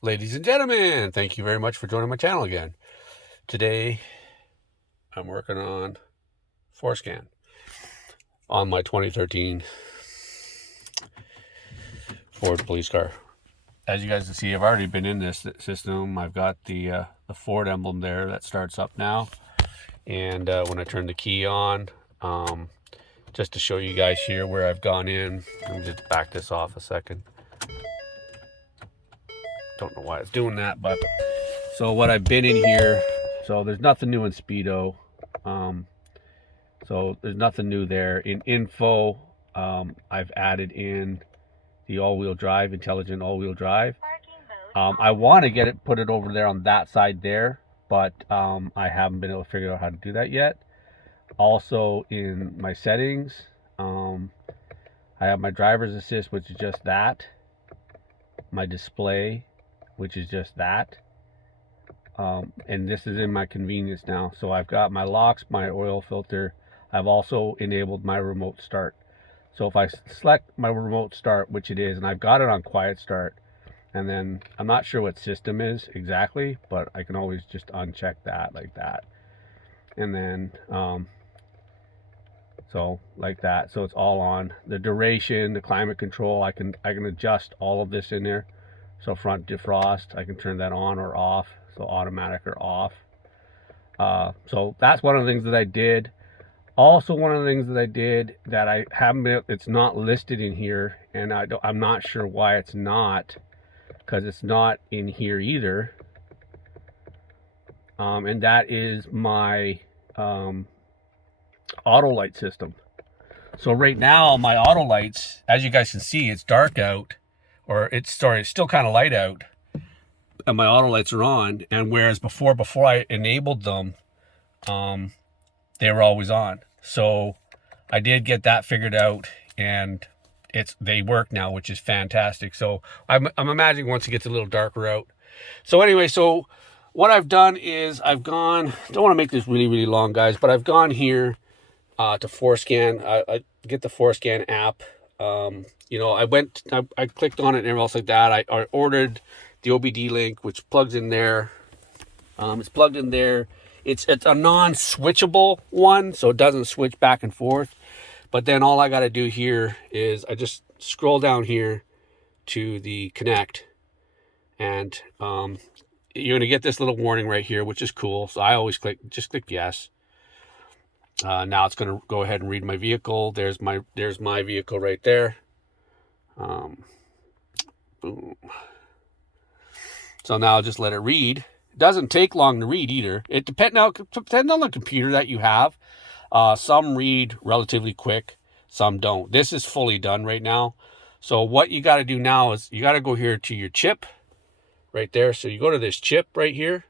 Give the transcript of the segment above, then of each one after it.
Ladies and gentlemen, thank you very much for joining my channel again. Today, I'm working on Forscan on my 2013 Ford police car. As you guys can see, I've already been in this system. I've got the Ford emblem there that starts up now. And when I turn the key on, just to show you guys here where I've gone in, let me just back this off a second. Don't know why it's doing that, but so what I've been in here, so there's nothing new in Speedo. So there's nothing new there. In info, I've added in the all-wheel drive, intelligent all-wheel drive. I want to put it over there on that side there, but I haven't been able to figure out how to do that yet. Also in my settings, I have my driver's assist, which is just that. My display, which is just that. And this is in my convenience now. So I've got my locks, my oil filter. I've also enabled my remote start. So if I select my remote start, which it is, and I've got it on quiet start, and then I'm not sure what system is exactly, but I can always just uncheck that like that. And then, so like that. So it's all on. The duration, the climate control, I can adjust all of this in there. So front defrost, I can turn that on or off. So automatic or off. So that's one of the things that I did. Also, one of the things that I did that I haven't been, it's not listed in here, and I'm not sure why it's not, because it's not in here either. And that is my auto light system. So right now, my auto lights, as you guys can see, it's dark out, or it's still kind of light out, and my auto lights are on. And whereas before I enabled them, they were always on. So I did get that figured out, and they work now, which is fantastic. So I'm imagining once it gets a little darker out. So anyway, so what I've done is I've gone, don't want to make this really long, guys, but I've gone here to Forscan. I get the Forscan app. You know, I clicked on it and everything else like that. I ordered the AWD link, which plugs in there. It's plugged in there. It's a non-switchable one, so it doesn't switch back and forth. But then all I got to do here is I just scroll down here to the connect, and you're going to get this little warning right here, which is cool. So I always click yes. Now it's going to go ahead and read my vehicle. There's my vehicle right there. Boom. So now I'll just let it read. It doesn't take long to read either. It depends on the computer that you have. Some read relatively quick, some don't. This is fully done right now. So what you got to do now is you got to go here to your chip right there. So you go to this chip right here.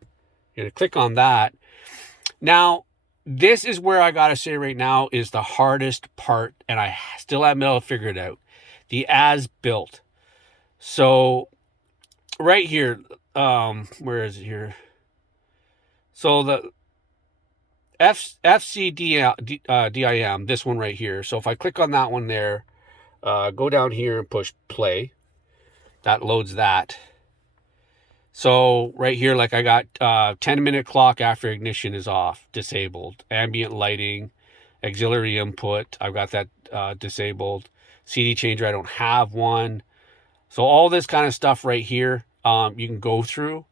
You're going to click on that. Now, this is where I got to say right now is the hardest part, and I still haven't been able to figure it out. The as built. So right here, where is it here? So the FCDIM, this one right here. So if I click on that one there, go down here and push play, that loads that. So right here, like I got 10-minute clock after ignition is off, disabled. Ambient lighting, auxiliary input, I've got that disabled. CD changer, I don't have one. So all this kind of stuff right here, you can go through.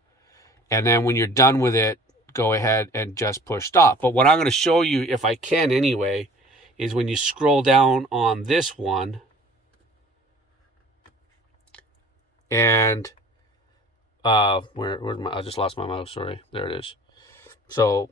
And then when you're done with it, go ahead and just push stop. But what I'm going to show you, if I can anyway, is when you scroll down on this one, and where's my, I just lost my mouse, sorry, there it is. So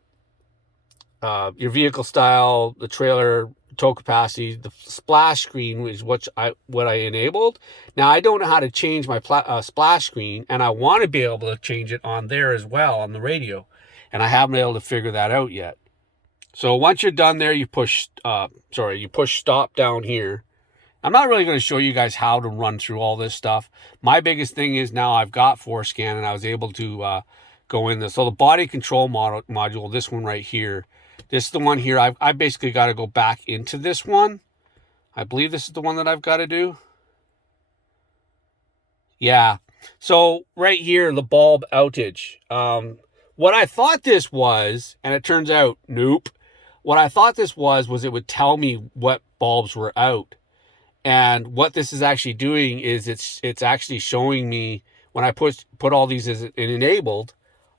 your vehicle style, the trailer, tow capacity, the splash screen is what I enabled. Now I don't know how to change my splash screen, and I want to be able to change it on there as well on the radio, and I haven't been able to figure that out yet. So once you're done there, you push stop down here. I'm not really going to show you guys how to run through all this stuff. My biggest thing is now I've got Forscan, and I was able to go in this. So the body control module, this one right here, this is the one here. I basically got to go back into this one. I believe this is the one that I've got to do. Yeah. So right here, the bulb outage. What I thought this was, and it turns out, nope. What I thought this was it would tell me what bulbs were out. And what this is actually doing is it's actually showing me when I put all these as enabled.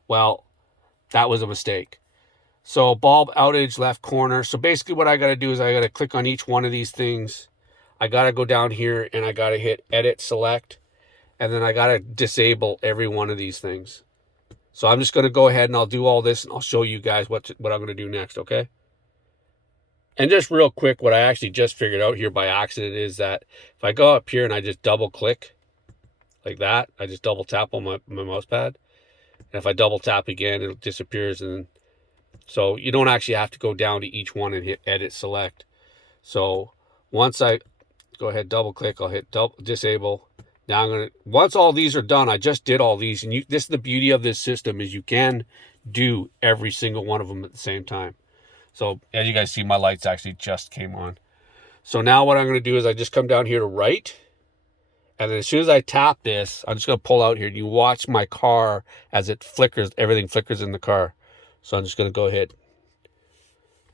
Well, that was a mistake. So bulb outage left corner. So basically what I got to do is I got to click on each one of these things. I got to go down here and I got to hit edit select. And then I got to disable every one of these things. So I'm just going to go ahead and I'll do all this and I'll show you guys what I'm going to do next, okay? And just real quick, what I actually just figured out here by accident is that if I go up here and I just double click like that, I just double tap on my mouse pad. And if I double tap again, it disappears. And so you don't actually have to go down to each one and hit edit select. So once I go ahead, double click, I'll hit disable. Now I'm going to, once all these are done, I just did all these. And this is the beauty of this system is you can do every single one of them at the same time. So as you guys see, my lights actually just came on. So now what I'm going to do is I just come down here to right. And then as soon as I tap this, I'm just going to pull out here. You watch my car as it flickers. Everything flickers in the car. So I'm just going to go ahead.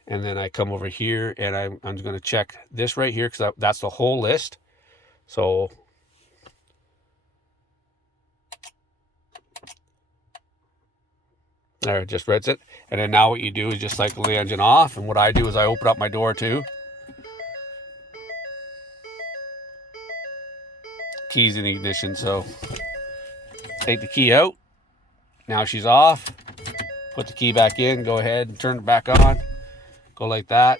And then I come over here and I'm just going to check this right here because that's the whole list. So there, it just reads it. And then now what you do is just cycle the engine off. And what I do is I open up my door too. Keys in the ignition, so take the key out. Now she's off. Put the key back in, go ahead and turn it back on. Go like that.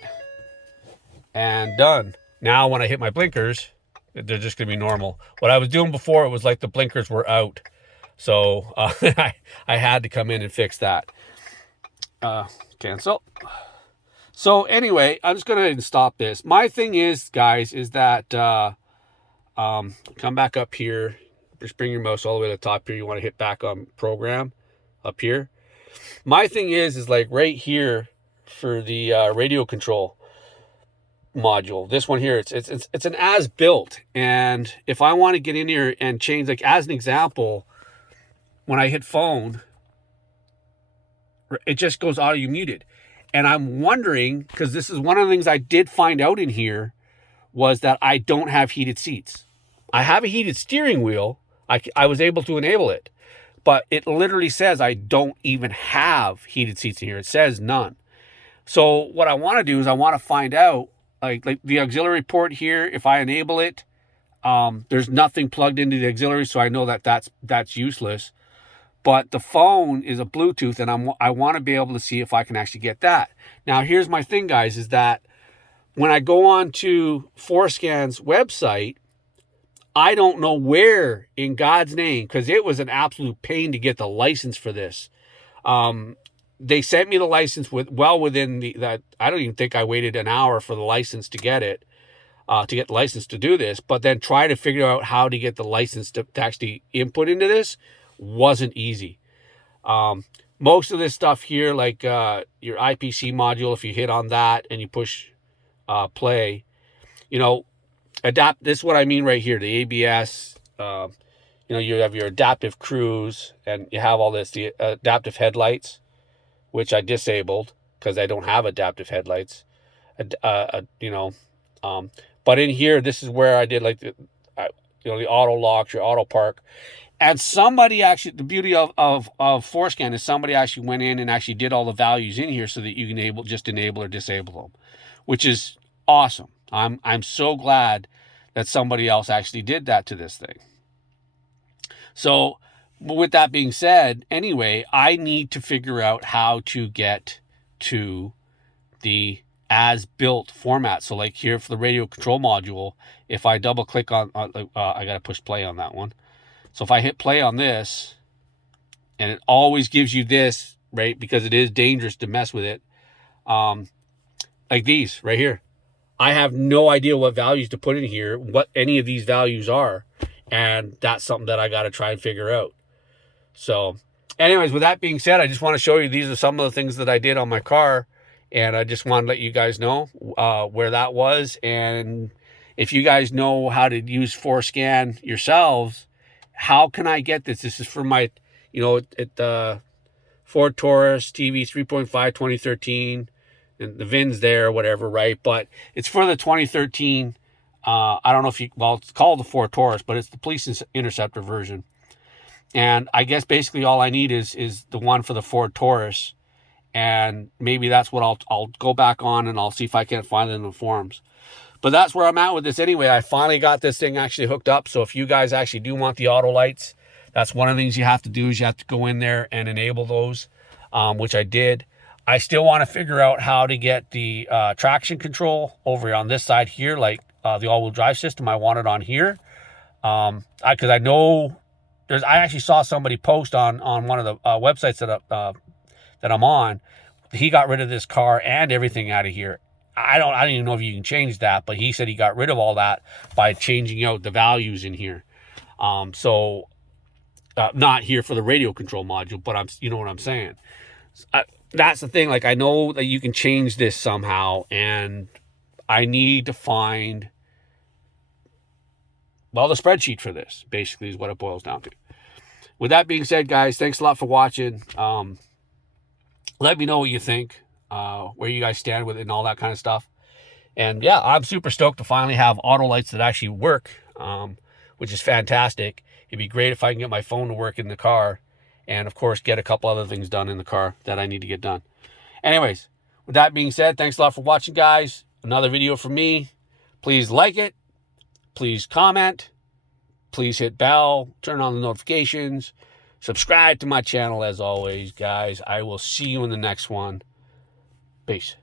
And done. Now when I hit my blinkers, they're just gonna be normal. What I was doing before, it was like the blinkers were out. So I had to come in and fix that. Cancel. So anyway, I'm just gonna stop this. My thing is, guys, is that come back up here. Just bring your mouse all the way to the top here. You want to hit back on program up here. My thing is like right here for the radio control module. This one here, it's an as built. And if I want to get in here and change, like as an example, when I hit phone, it just goes audio muted. And I'm wondering, because this is one of the things I did find out in here, was that I don't have heated seats. I have a heated steering wheel. I was able to enable it, but it literally says I don't even have heated seats in here. It says none. So what I want to do is I want to find out, like the auxiliary port here, if I enable it, there's nothing plugged into the auxiliary, so I know that that's useless. But the phone is a Bluetooth, and I want to be able to see if I can actually get that. Now, here's my thing, guys, is that when I go on to Forscan's website, I don't know where in God's name, because it was an absolute pain to get the license for this. They sent me the license well within that. I don't even think I waited an hour for the license to get it, to get the license to do this. But then try to figure out how to get the license to actually input into this wasn't easy. Most of this stuff here, like your IPC module, if you hit on that and you push play, you know, adapt. This is what I mean right here, the ABS, you know, you have your adaptive cruise, and you have all this, the adaptive headlights, which I disabled because I don't have adaptive headlights, you know, but in here, this is where I did like the, you know, the auto locks, your auto park. And somebody actually, the beauty of Forscan is somebody actually went in and actually did all the values in here so that you can just enable or disable them, which is awesome. I'm so glad that somebody else actually did that to this thing. So with that being said, anyway, I need to figure out how to get to the as-built format. So like here for the radio control module, if I double click on I got to push play on that one. So if I hit play on this, and it always gives you this, right? Because it is dangerous to mess with it. Like these right here. I have no idea what values to put in here, what any of these values are. And that's something that I got to try and figure out. So anyways, with that being said, I just want to show you, these are some of the things that I did on my car. And I just want to let you guys know where that was. And if you guys know how to use Forscan yourselves, how can I get this? This is for my, Ford Taurus TV 3.5 2013, and the VIN's there or whatever, right? But it's for the 2013. I don't know if it's called the Ford Taurus, but it's the police interceptor version. And I guess basically all I need is the one for the Ford Taurus, and maybe that's what I'll go back on and I'll see if I can't find it in the forums. But that's where I'm at with this anyway. I finally got this thing actually hooked up. So if you guys actually do want the auto lights, that's one of the things you have to do, is you have to go in there and enable those, which I did. I still want to figure out how to get the traction control over on this side here, like the all-wheel drive system. I want it on here, because I know I actually saw somebody post on one of the websites that I'm on. He got rid of this car and everything out of here. I don't even know if you can change that, but he said he got rid of all that by changing out the values in here. Not here for the radio control module, but you know what I'm saying. That's the thing. Like, I know that you can change this somehow, and I need to find, well, the spreadsheet for this basically is what it boils down to. With that being said, guys, thanks a lot for watching. Let me know what you think, where you guys stand with it and all that kind of stuff. And yeah, I'm super stoked to finally have auto lights that actually work, which is fantastic. It'd be great if I can get my phone to work in the car, and of course get a couple other things done in the car that I need to get done. Anyways, with that being said, thanks a lot for watching, guys. Another video from me. Please like it. Please comment. Please hit bell. Turn on the notifications. Subscribe to my channel as always, guys. I will see you in the next one. Peace.